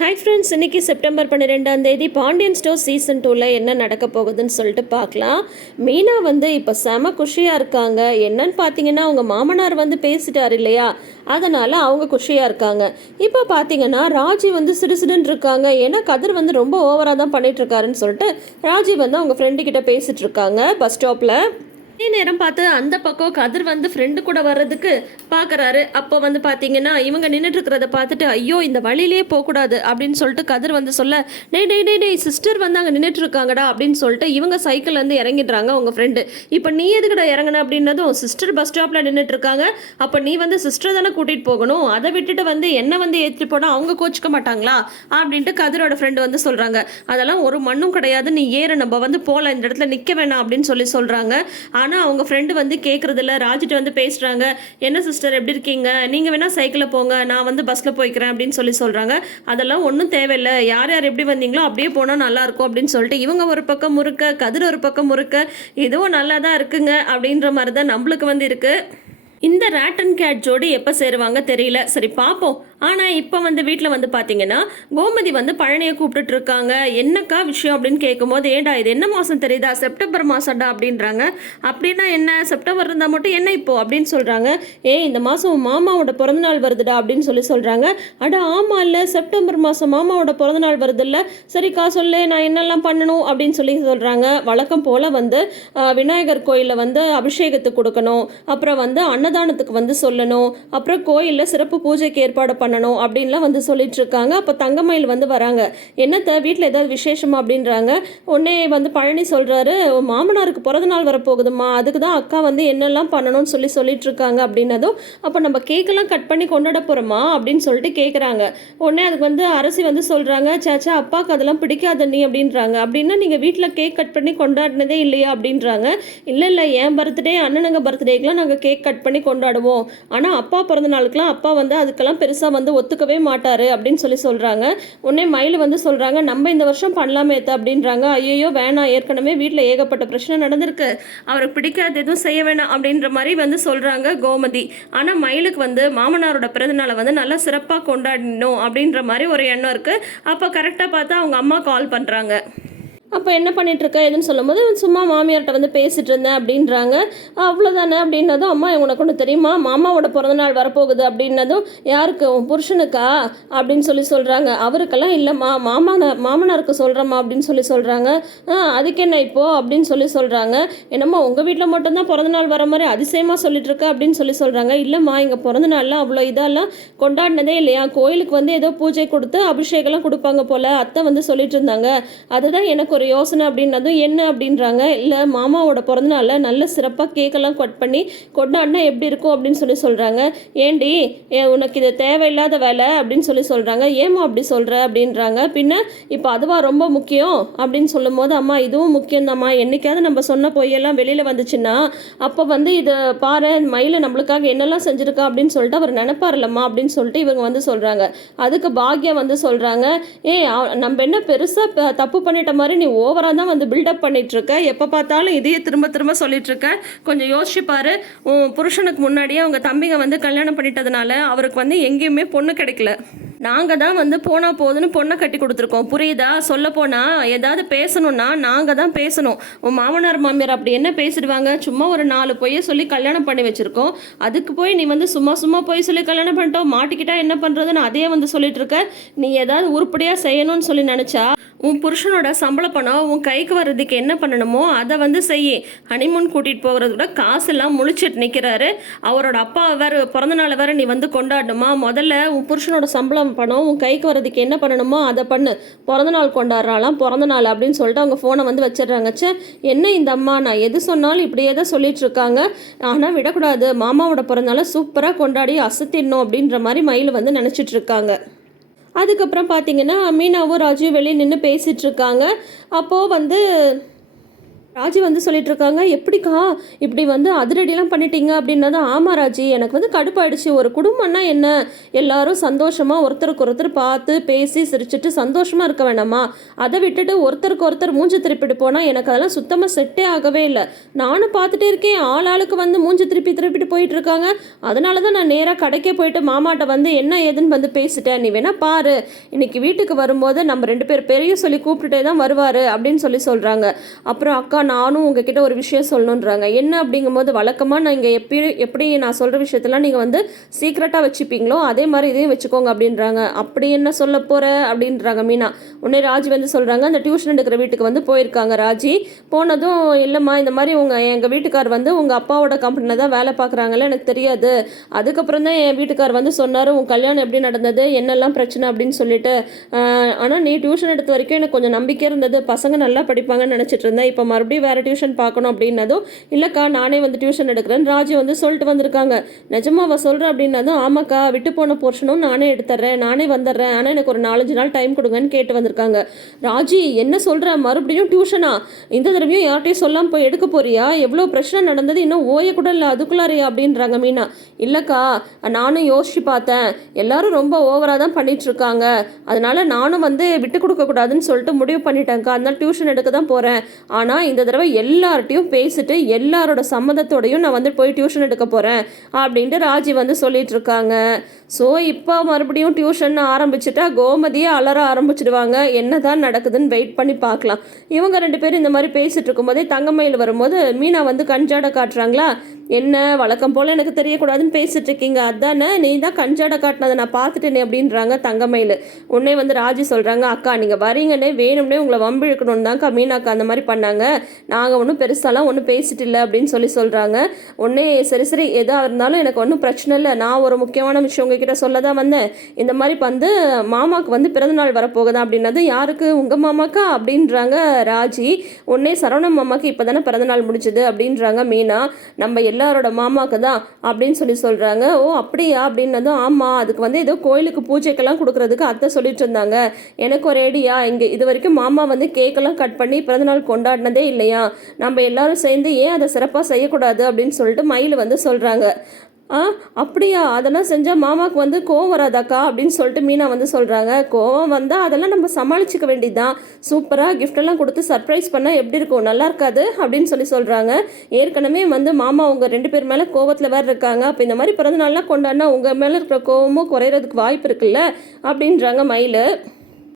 Hi friends இன்றைக்கி September பன்னிரெண்டாம் தேதி பாண்டியன் ஸ்டோர் சீசன் டூவில் என்ன நடக்க போகுதுன்னு சொல்லிட்டு பார்க்கலாம். மீனா வந்து இப்போ செம குஷியாக இருக்காங்க. என்னன்னு பார்த்தீங்கன்னா அவங்க மாமனார் வந்து பேசிட்டார் இல்லையா? அதனால் அவங்க குஷியாக இருக்காங்க. இப்போ பார்த்தீங்கன்னா ராஜி வந்து சிடுசிடுன்னு இருக்காங்க. ஏன்னா கதிர் வந்து ரொம்ப ஓவராக தான் பண்ணிகிட்ருக்காருன்னு சொல்லிட்டு ராஜி வந்து அவங்க ஃப்ரெண்டு கிட்ட பேசிட்டு இருக்காங்க. பஸ் ஸ்டாப்பில் அதே நேரம் பார்த்து அந்த பக்கம் கதிர் வந்து ஃப்ரெண்டு கூட வர்றதுக்கு பார்க்குறாரு. அப்போ வந்து பார்த்தீங்கன்னா இவங்க நின்றுட்டு இருக்கிறத பார்த்துட்டு ஐயோ இந்த வழியிலே போகக்கூடாது அப்படின்னு சொல்லிட்டு கதிர் வந்து சொல்ல டேய் டேய் டேய் டேய் சிஸ்டர் வந்து அங்கே நின்றுட்டு இருக்காங்கடா அப்படின்னு சொல்லிட்டு இவங்க சைக்கிள் வந்து இறங்கிடுறாங்க உங்கள் ஃப்ரெண்டு இப்போ நீ எதுக்கடா இறங்கின அப்படின்னதும் சிஸ்டர் பஸ் ஸ்டாப்பில் நின்றுட்டு இருக்காங்க அப்போ நீ வந்து சிஸ்டர் தானே கூட்டிகிட்டு போகணும். அதை விட்டுட்டு வந்து என்ன வந்து ஏற்றிட்டு போனால் அவங்க கோச்சிக்க மாட்டாங்களா? அப்படின்ட்டு கதிரோட ஃப்ரெண்டு வந்து சொல்கிறாங்க அதெல்லாம் ஒரு மண்ணும் கிடையாது. நீ ஏற. நம்ம வந்து போகலாம். இந்த இடத்துல நிற்க வேணாம் அப்படின்னு சொல்லி சொல்கிறாங்க ஆனால் அவங்க ஃப்ரெண்டு வந்து கேட்குறதில்ல ராஜிட்ட வந்து பேசுகிறாங்க என்ன சிஸ்டர் எப்படி இருக்கீங்க? நீங்கள் வேணால் சைக்கிளில் போங்க. நான் வந்து பஸ்ஸில் போய்க்கிறேன். அப்படின்னு சொல்லி சொல்கிறாங்க அதெல்லாம் ஒன்றும் தேவையில்லை. யார் யார் எப்படி வந்தீங்களோ அப்படியே போனால் நல்லாயிருக்கும் அப்படின்னு சொல்லிட்டு இவங்க ஒரு பக்கம் முறுக்க கதிர் ஒரு பக்கம் முறுக்க. இதுவும் நல்லா தான் இருக்குங்க. அப்படின்ற மாதிரி தான் நம்மளுக்கு வந்து இருக்குது இந்த ரேட் அண்ட் கேட் ஜோடி எப்போ சேருவாங்க தெரியல. சரி பார்ப்போம். ஆனால் இப்போ வந்து வீட்டில் வந்து பார்த்தீங்கன்னா கோமதி வந்து பழனியை கூப்பிட்டுட்டு இருக்காங்க. என்னக்கா விஷயம் அப்படின்னு கேட்கும்போது ஏண்டா இது என்ன மாதம் தெரியுதா? செப்டம்பர் மாதம்டா அப்படின்றாங்க. அப்படின்னா என்ன? செப்டம்பர் இருந்தால் மட்டும் என்ன இப்போ? அப்படின்னு சொல்கிறாங்க ஏ இந்த மாதம் மாமாவோட பிறந்தநாள் வருதுடா அப்படின்னு சொல்லி சொல்கிறாங்க அட ஆமாம் இல்லை. செப்டம்பர் மாதம் மாமாவோட பிறந்தநாள் வருதுல்ல. சரிக்கா சொல்லு நான் என்னெல்லாம் பண்ணணும் அப்படின்னு சொல்லி சொல்கிறாங்க வழக்கம் போல் வந்து விநாயகர் கோயிலில் வந்து அபிஷேகத்துக்கு கொடுக்கணும். அப்புறம் வந்து அன்னதானத்துக்கு வந்து சொல்லணும். அப்புறம் கோயிலில் சிறப்பு பூஜைக்கு ஏற்பாடு பண்ணணும் அப்படின்லாம் வந்து சொல்லிட்டு இருக்காங்க அப்போ தங்கமயில் வந்து வராங்க. என்னத்த? வீட்டில் ஏதாவது விசேஷமா அப்படின்றாங்க. உடனே வந்து பழனி சொல்கிறாரு மாமனாருக்கு பிறந்த நாள் வரப்போகுதுமா அதுக்கு தான் அக்கா வந்து என்னெல்லாம் பண்ணணும்னு சொல்லி சொல்லிட்டு இருக்காங்க அப்படின்னதும் அப்போ நம்ம கேக்கெல்லாம் கட் பண்ணி கொண்டாட போகிறோமா அப்படின்னு சொல்லிட்டு கேட்குறாங்க உடனே அதுக்கு வந்து அரசி வந்து சொல்கிறாங்க சேச்சா அப்பாவுக்கு அதெல்லாம் பிடிக்காத நீ அப்படின்றாங்க. அப்படின்னா நீங்கள் வீட்டில் கேக் கட் பண்ணி கொண்டாடினதே இல்லையா அப்படின்றாங்க. இல்லை இல்லை. என் பர்த்டே அண்ணனுங்க பர்த்டேக்கெலாம் நாங்கள் கேக் கட் பண்ணி கொண்டாடுவோம். ஆனால் அப்பா பிறந்த நாளுக்கெலாம் அப்பா வந்து அதுக்கெல்லாம் பெருசாக வந்து ஒத்துக்கவே மாட்டார் அப்படின்னு சொல்லி சொல்கிறாங்க உடனே மயில் வந்து சொல்கிறாங்க நம்ம இந்த வருஷம் பண்ணலாமே அப்படின்றாங்க. ஐயோ வேணாம். ஏற்கனவே வீட்டில் ஏகப்பட்ட பிரச்சனை நடந்திருக்கு. அவருக்கு பிடிக்காத எதுவும் செய்ய வேணாம் அப்படின்ற மாதிரி வந்து சொல்கிறாங்க கோமதி. ஆனால் மயிலுக்கு வந்து மாமனாரோட பிறந்தநாளை வந்து நல்லா சிறப்பாக கொண்டாடணும் அப்படின்ற மாதிரி ஒரு எண்ணம் இருக்குது அப்போ கரெக்டாக பார்த்தா அவங்க அம்மா கால் பண்ணுறாங்க அப்போ என்ன பண்ணிட்டு இருக்க? எதுன்னு சொல்லும்போது சும்மா மாமியார்கிட்ட வந்து பேசிட்டு இருந்தேன் அப்படின்றாங்க. அவ்வளோதானே அப்படின்னதும் அம்மா உனக்கு ஒன்று தெரியுமா? மாமாவோட பிறந்தநாள் வரப்போகுது அப்படின்னதும் யாருக்கு? உன் புருஷனுக்கா? அப்படின்னு சொல்லி சொல்கிறாங்க அவருக்கெல்லாம் இல்லைம்மா. மாமான மாமனாருக்கு சொல்கிறேம்மா அப்படின்னு சொல்லி சொல்கிறாங்க அதுக்கு என்ன இப்போ? அப்படின்னு சொல்லி சொல்கிறாங்க என்னம்மா உங்கள் வீட்டில் மட்டும்தான் பிறந்தநாள் வர மாதிரி அதிசயமாக சொல்லிட்டு இருக்க? அப்படின்னு சொல்லி சொல்கிறாங்க இல்லைம்மா இங்கே பிறந்தநாள்லாம் அவ்வளோ இதெல்லாம் கொண்டாடினதே இல்லையா? கோயிலுக்கு வந்து ஏதோ பூஜை கொடுத்து அபிஷேகம்லாம் கொடுப்பாங்க போல். அத்தை வந்து சொல்லிட்டு இருந்தாங்க. அதுதான் எனக்கு ஒரு யோசனை அப்படின்னதும் என்ன அப்படின்றாங்க? இல்லை மாமாவோட பிறந்தநாள நல்ல சிறப்பாக கேக்கெல்லாம் கட் பண்ணி கொண்டாடினா எப்படி இருக்கும்? அப்படின்னு சொல்லி சொல்கிறாங்க ஏண்டி உனக்கு இது தேவையில்லாத வேலை அப்படின்னு சொல்லி சொல்கிறாங்க ஏமா அப்படி சொல்கிற அப்படின்றாங்க. பின்ன இப்போ அதுவா ரொம்ப முக்கியம்? அப்படின்னு சொல்லும் போது அம்மா இதுவும் முக்கியம்தாம்மா. என்றைக்காவது நம்ம சொன்ன பொய்யெல்லாம் வெளியில் வந்துச்சுன்னா அப்போ வந்து இதை பாரு மயில நம்மளுக்காக என்னெல்லாம் செஞ்சுருக்கா? அப்படின்னு சொல்லிட்டு அவர் நினப்பார்லம்மா அப்படின்னு சொல்லிட்டு இவங்க வந்து சொல்கிறாங்க அதுக்கு பாக்யா வந்து சொல்கிறாங்க ஏ நம்ம என்ன பெருசாக தப்பு பண்ணிட்ட மாதிரி நீ ஓவராக தான் வந்து பில்டப் பண்ணிட்டு எப்போ பார்த்தாலும் இதையே திரும்ப திரும்ப சொல்லிகிட்ருக்கேன் கொஞ்சம் யோசிச்சு உன் புருஷனுக்கு முன்னாடியே அவங்க தம்பிங்க வந்து கல்யாணம் பண்ணிட்டதுனால அவருக்கு வந்து எங்கேயுமே பொண்ணு கிடைக்கல. நாங்கள் தான் வந்து போனால் போதுன்னு பொண்ணை கட்டி கொடுத்துருக்கோம். புரியுதா? சொல்ல போனால் ஏதாவது பேசணும்னா நாங்கள் தான் பேசணும். உன் மாமனார் மாமியார் அப்படி என்ன பேசிடுவாங்க? சும்மா ஒரு நாலு பொய்ய சொல்லி கல்யாணம் பண்ணி வச்சுருக்கோம். அதுக்கு போய் நீ வந்து சும்மா சும்மா போய் சொல்லி கல்யாணம் பண்ணிட்டோம். மாட்டிக்கிட்டா என்ன பண்ணுறதுன்னு அதே வந்து சொல்லிட்டு இருக்க நீ ஏதாவது உருப்படியாக செய்யணும்னு சொல்லி நினச்சா உன் புருஷனோட சம்பள பணம் உன் கைக்கு வர்றதுக்கு என்ன பண்ணணுமோ அதை வந்து செய். ஹனிமூன் கூட்டிகிட்டு போகிறது கூட காசெல்லாம் முழிச்சிட்டு நிற்கிறாரு அவரோட அப்பா வேறு பிறந்த நாள் வேறு நீ வந்து கொண்டாடணுமா? முதல்ல உன் புருஷனோட சம்பளம் பணம் உன் கைக்கு வர்றதுக்கு என்ன பண்ணணுமோ அதை பண்ணு. பிறந்த நாள் கொண்டாடுறாளாம் பிறந்த நாள் அப்படின்னு சொல்லிட்டு அவங்க ஃபோனை வந்து வச்சிடுறாங்க. ச்சே என்ன இந்த அம்மா? நான் எது சொன்னாலும் இப்படியே தான் சொல்லிட்டு இருக்காங்க. ஆனால் விடக்கூடாது. மாமாவோட பிறந்தநாளை சூப்பராக கொண்டாடி அசத்திடணும் அப்படின்ற மாதிரி மயில் வந்து நினச்சிட்டு இருக்காங்க. அதுக்கப்புறம் பார்த்தீங்கன்னா மீனாவும் ராஜுவும் வெளியே நின்று பேசிகிட்ருக்காங்க அப்போது வந்து ராஜி வந்து சொல்லிட்டு இருக்காங்க எப்படிக்கா இப்படி வந்து அதிரடிலாம் பண்ணிட்டீங்க? அப்படின்னதும் ஆமாம் ராஜி எனக்கு வந்து கடுப்பாயிடுச்சு. ஒரு குடும்பம்னா என்ன? எல்லாரும் சந்தோஷமாக ஒருத்தருக்கு ஒருத்தர் பார்த்து பேசி சிரிச்சிட்டு சந்தோஷமாக இருக்க வேணாமா? அதை விட்டுட்டு ஒருத்தருக்கு ஒருத்தர் மூஞ்சி திருப்பிட்டு போனால் எனக்கு அதெல்லாம் சுத்தமாக செட்டே ஆகவே இல்லை. நானும் பார்த்துட்டே இருக்கேன். ஆள் ஆளுக்கு வந்து மூஞ்சி திருப்பி திருப்பிட்டு போயிட்டு இருக்காங்க. அதனால தான் நான் நேராக கடைக்கே போயிட்டு மாமாட்ட வந்து என்ன ஏதுன்னு வந்து பேசிட்டேன் நீ வேணா பாரு. இன்னைக்கு வீட்டுக்கு வரும்போது நம்ம ரெண்டு பேர் பெரிய சொல்லி கூப்பிட்டுட்டே தான் வருவார். அப்படின்னு சொல்லி சொல்கிறாங்க அப்புறம் அக்கா நானும் உங்ககிட்ட ஒரு விஷயம் சொல்லணுன்றாங்க. என்ன அப்படிங்கும்போது வழக்கமாக நான் இங்கே எப்படி எப்படி நான் சொல்கிற விஷயத்தெல்லாம் நீங்கள் வந்து சீக்ரெட்டாக வச்சுப்பீங்களோ அதே மாதிரி இதையும் வச்சுக்கோங்க அப்படின்றாங்க. அப்படி என்ன சொல்ல போகிற அப்படின்றாங்க மீனா. உடனே ராஜி வந்து சொல்கிறாங்க அந்த டியூஷன் எடுக்கிற வீட்டுக்கு வந்து போயிருக்காங்க ராஜி. போனதும் இல்லைம்மா இந்த மாதிரி உங்கள் எங்கள் வீட்டுக்கார் வந்து உங்கள் அப்பாவோட கம்பெனியில் தான் வேலை பார்க்குறாங்களே எனக்கு தெரியாது. அதுக்கப்புறம் தான் என் வீட்டுக்கார் வந்து சொன்னார் உன் கல்யாணம் எப்படி நடந்தது என்னெல்லாம் பிரச்சனை? அப்படின்னு சொல்லிட்டு. ஆனால் நீ டியூஷன் எடுத்த வரைக்கும் எனக்கு கொஞ்சம் நம்பிக்கை இருந்தது. பசங்க நல்லா படிப்பாங்கன்னு நினச்சிட்டு இருந்தேன். இப்போ மறுபடியும் வேறு டியூஷன் பார்க்கணும் அப்படின்னதும் இல்லைக்கா நானே வந்து டியூஷன் எடுக்கிறேன் ராஜி வந்து சொல்லிட்டு வந்திருக்காங்க. நிஜமா அவள் சொல்கிறேன் அப்படின்னதும் ஆமாக்கா விட்டு போன போர்ஷனும் நானே எடுத்துட்றேன் நானே வந்துடுறேன் ஆனால் எனக்கு ஒரு நாலஞ்சு நாள் டைம் கொடுங்கன்னு கேட்டு வந்திருக்காங்க. ராஜி என்ன சொல்கிற மறுபடியும் டியூஷனா இந்த தடவையும் யார்கிட்டையும் சொல்லாமல் போய் எடுக்க போறியா? எவ்வளோ பிரச்சனை நடந்தது இன்னும் ஓய கூட இல்லை அதுக்குள்ளாரியா அப்படின்றாங்க மீனா. இல்லைக்கா நானும் யோசிச்சு பார்த்தேன். எல்லாரும் ரொம்ப ஓவராக தான் பண்ணிட்டு இருக்காங்க அதனால நானும் வந்து விட்டு கொடுக்கக்கூடாதுன்னு சொல்லிட்டு முடிவு பண்ணிட்டேன்க்கா. அதனால் டியூஷன் எடுக்க தான் போகிறேன் ஆனால் இந்த தடவை எல்லார்ட்டையும் பேசிட்டு எல்லாரோட சம்மதத்தோடையும் நான் வந்து போய் டியூஷன் எடுக்க போகிறேன் அப்படின்ட்டு ராஜி வந்து சொல்லிட்டு இருக்காங்க. ஸோ இப்போ மறுபடியும் டியூஷன் ஆரம்பிச்சுட்டா கோமதியே அலற ஆரம்பிச்சிடுவாங்க. என்ன தான் நடக்குதுன்னு வெயிட் பண்ணி பார்க்கலாம். இவங்க ரெண்டு பேரும் இந்த மாதிரி பேசிகிட்டு இருக்கும்போதே தங்கமயில் வரும்போது மீனா வந்து கஞ்சாட காட்டுறாங்களா? என்ன வழக்கம் போல் எனக்கு தெரியக்கூடாதுன்னு பேசிட்டு இருக்கீங்க. அதானே நீ தான் கஞ்சாட காட்டினதை நான் பார்த்துட்டேனே அப்படின்றாங்க தங்கமயில் உன்னே வந்து ராஜி சொல்கிறாங்க அக்கா நீங்கள் வரீங்கன்னே வேணும்னே உங்களை வம்பிழுக்கணும்னு தான்க்கா மீனாக்கா அந்த மாதிரி பண்ணாங்க. நாங்கள் ஒன்றும் பெருசாலாம் ஒன்றும் பேசிட்டு இல்லை அப்படின்னு சொல்லி சொல்கிறாங்க உடனே சரி சரி எதாக இருந்தாலும் எனக்கு ஒன்றும் பிரச்சனை இல்லை. நான் ஒரு முக்கியமான விஷயம் உங்ககிட்ட சொல்ல தான் வந்தேன். இந்த மாதிரி வந்து மாமாவுக்கு வந்து பிறந்தநாள் வரப்போகுதா அப்படின்னது யாருக்கு? உங்கள் மாமாக்கா? அப்படின்றாங்க ராஜி. உடனே சரவண மாமாக்கு இப்போ தானே பிறந்தநாள் முடிச்சுது அப்படின்றாங்க மீனா. நம்ம எல்லாரோட மாமாவுக்கு தான் அப்படின்னு சொல்லி சொல்கிறாங்க ஓ அப்படியா? அப்படின்னதும் ஆமாம் அதுக்கு வந்து ஏதோ கோயிலுக்கு பூஜைக்கெல்லாம் கொடுக்குறதுக்கு அத்தை சொல்லிட்டு இருந்தாங்க. எனக்கு ஒரு ஐடியா இங்கே இது வரைக்கும் மாமா வந்து கேக்கெல்லாம் கட் பண்ணி பிறந்தநாள் கொண்டாடினதே இல்லையா? நம்ம எல்லாரும் சேர்ந்து ஏன் அதை சிறப்பாக செய்யக்கூடாது அப்படின்னு சொல்லிட்டு மயில் வந்து சொல்கிறாங்க ஆ அப்படியா? அதெல்லாம் செஞ்சால் மாமாவுக்கு வந்து கோவம் வராதாக்கா? அப்படின்னு சொல்லிட்டு மீனா வந்து சொல்கிறாங்க கோவம் வந்தால் அதெல்லாம் நம்ம சமாளிச்சுக்க வேண்டியதுதான். சூப்பராக கிஃப்டெல்லாம் கொடுத்து சர்ப்ரைஸ் பண்ணால் எப்படி இருக்கும்? நல்லா இருக்காது? அப்படின்னு சொல்லி சொல்கிறாங்க ஏற்கனவே வந்து மாமா உங்கள் ரெண்டு பேர் மேலே கோவத்தில் வேறு இருக்காங்க. அப்போ இந்த மாதிரி பிறந்தநாள்லாம் கொண்டாடினா உங்கள் மேலே இருக்கிற கோவமும் குறையிறதுக்கு வாய்ப்பு இருக்குல்ல? அப்படின்றாங்க மயில்.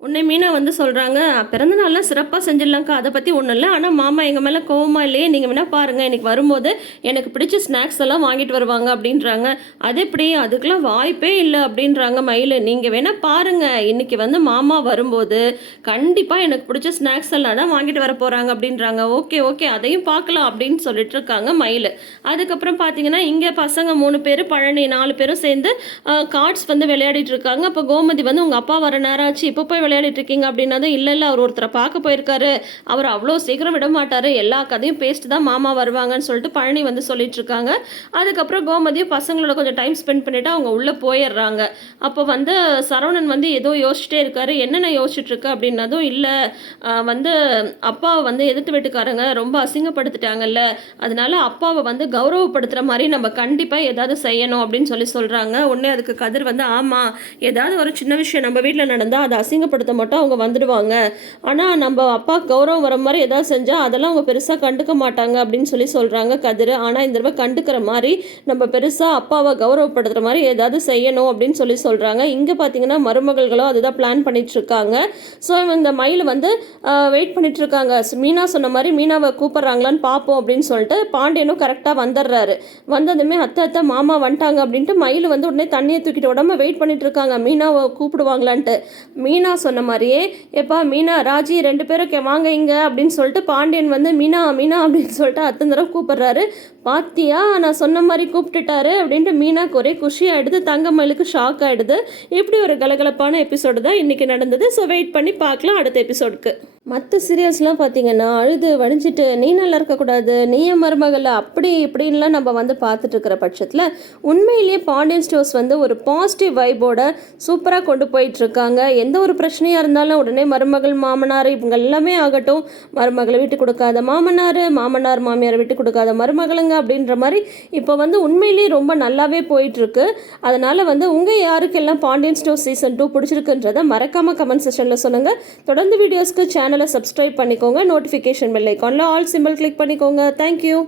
உன்னை மீனா வந்து சொல்கிறாங்க பிறந்த நாள்லாம் சிறப்பாக செஞ்சிடலாம்க்கா அதை பற்றி ஒன்றும் இல்லை. ஆனால் மாமா எங்கள் மேலே கோவமாக இல்லையே நீங்கள் வேணால் பாருங்கள் எனக்கு வரும்போது எனக்கு பிடிச்ச ஸ்நாக்ஸ் எல்லாம் வாங்கிட்டு வருவாங்க அப்படின்றாங்க. அது எப்படி? அதுக்கெலாம் வாய்ப்பே இல்லை அப்படின்றாங்க மயில். நீங்கள் வேணால் பாருங்கள் இன்றைக்கி வந்து மாமா வரும்போது கண்டிப்பாக எனக்கு பிடிச்ச ஸ்நாக்ஸ் எல்லாம் தான் வாங்கிட்டு வர போகிறாங்க அப்படின்றாங்க. ஓகே ஓகே அதையும் பார்க்கலாம் அப்படின்னு சொல்லிட்டு இருக்காங்க மயில். அதுக்கப்புறம் பார்த்தீங்கன்னா இங்கே பசங்க மூணு பேர் பழனி நாலு பேரும் சேர்ந்து கார்ட்ஸ் வந்து விளையாடிட்டு இருக்காங்க. அப்போ கோமதி வந்து உங்கள் அப்பா வர நேரம் ஆச்சு இப்போ போய் விளையாடிட்டு இருக்கீங்க அப்படின்னதும் இல்லை இல்லை அவர் ஒருத்தரை பார்க்க போயிருக்காரு. அவர் அவ்வளோ சீக்கிரம் விட மாட்டார். எல்லா கதையும் பேசிட்டு தான் மாமா வருவாங்கன்னு சொல்லிட்டு பழனி வந்து சொல்லிட்டு இருக்காங்க அதுக்கப்புறம் கோமதியும் பசங்களோட கொஞ்சம் டைம் ஸ்பெண்ட் பண்ணிவிட்டு அவங்க உள்ளே போயிடுறாங்க. அப்போ வந்து சரவணன் வந்து ஏதோ யோசிச்சுட்டே இருக்காரு. என்னென்ன யோசிச்சுட்டு இருக்கு அப்படின்னதும் இல்லை. வந்து அப்பாவை வந்து எதிர்த்து வீட்டுக்காரங்க ரொம்ப அசிங்கப்படுத்திட்டாங்கல்ல. அதனால அப்பாவை வந்து கௌரவப்படுத்துகிற மாதிரி நம்ம கண்டிப்பாக ஏதாவது செய்யணும் அப்படின்னு சொல்லி சொல்கிறாங்க உடனே அதுக்கு கதிர் வந்து ஆமாம் ஏதாவது ஒரு சின்ன விஷயம் நம்ம வீட்டில் நடந்தால் அதை அசிங்கப்படுத்த மட்டும் அவங்க வந்துடுவாங்க. ஆனால் நம்ம அப்பா கௌரவம் வர மாதிரி ஏதாவது செஞ்சால் அதெல்லாம் அவங்க பெருசாக கண்டுக்க மாட்டாங்க அப்படின்னு சொல்லி சொல்கிறாங்க கதிர். ஆனால் இந்த தடவை கண்டுக்கிற மாதிரி நம்ம பெருசாக அப்பாவை கௌரவப்படுத்துகிற மாதிரி ஏதாவது செய்யணும் அப்படின்னு சொல்லி சொல்கிறாங்க இங்கே பார்த்தீங்கன்னா மருமகள்களும் அதுதான் பிளான் பண்ணிகிட்ருக்காங்க இருக்காங்க ஸோ இந்த மயில் வந்து வெயிட் பண்ணிகிட்ருக்காங்க இருக்காங்க மீனா சொன்ன மாதிரி மீனாவை கூப்பிட்றாங்களான்னு பார்ப்போம் அப்படின்னு சொல்லிட்டு பாண்டியனும் கரெக்டாக வந்துடுறாரு. வந்ததுமே அத்தை அத்தை மாமா வந்துட்டாங்க அப்படின்ட்டு மயில் வந்து உடனே தண்ணியை தூக்கிட்டு உடம்பு வெயிட் பண்ணிகிட்ருக்காங்க இருக்காங்க மீனாவை கூப்பிடுவாங்களான்ட்டு. மீனா சொன்ன மாதிரியே எப்பா மீனா ராஜி ரெண்டு பேரும் கே வாங்க இங்கே அப்படின்னு சொல்லிட்டு பாண்டியன் வந்து மீனா மீனா அப்படின்னு சொல்லிட்டு அத்தனை தடவை கூப்பிடுறாரு. பாத்தியா நான் சொன்ன மாதிரி கூப்பிட்டுட்டாரு அப்படின்ட்டு மீனாக்கு ஒரே குஷி ஆகிடுது தங்கமயிலுக்கு ஷாக் ஆகிடுது இப்படி ஒரு கலகலப்பான எபிசோடு தான் இன்றைக்கி நடந்தது. ஸோ வெயிட் பண்ணி பார்க்கலாம் அடுத்த எபிசோடுக்கு மற்ற சீரியல்ஸ்லாம் பார்த்தீங்கன்னா அழுது வடிஞ்சிட்டு நீ நல்லா இருக்கக்கூடாது நீ என் மருமகள்? அப்படி இப்படின்லாம் நம்ம வந்து பார்த்துட்ருக்கிற பட்சத்தில் உண்மையிலேயே பாண்டியன் ஸ்டோர்ஸ் வந்து ஒரு பாசிட்டிவ் வைபோட சூப்பராக கொண்டு போயிட்டுருக்காங்க எந்த ஒரு பிரச்சனையாக இருந்தாலும் உடனே மருமகள் மாமனார் இவங்க எல்லாமே ஆகட்டும். மருமகளை விட்டு கொடுக்காத மாமனார் மாமனார் மாமியார் விட்டு கொடுக்காத மருமகளுங்க அப்படின்ற மாதிரி இப்போ வந்து உண்மையிலேயே ரொம்ப நல்லாவே போயிட்டுருக்கு அதனால் வந்து உங்கள் யாருக்கெல்லாம் பாண்டியன் ஸ்டோர் சீசன் டூ பிடிச்சிருக்குன்றதை மறக்காமல் கமெண்ட் செஷனில் சொல்லுங்கள் தொடர்ந்து வீடியோஸ்க்கு சேனலை சப்ஸ்கிரைப் பண்ணிக்கோங்க. நோட்டிஃபிகேஷன் பெல் ஐக்கானில் ஆல் சிம்பிள் கிளிக் பண்ணிக்கோங்க. Thank you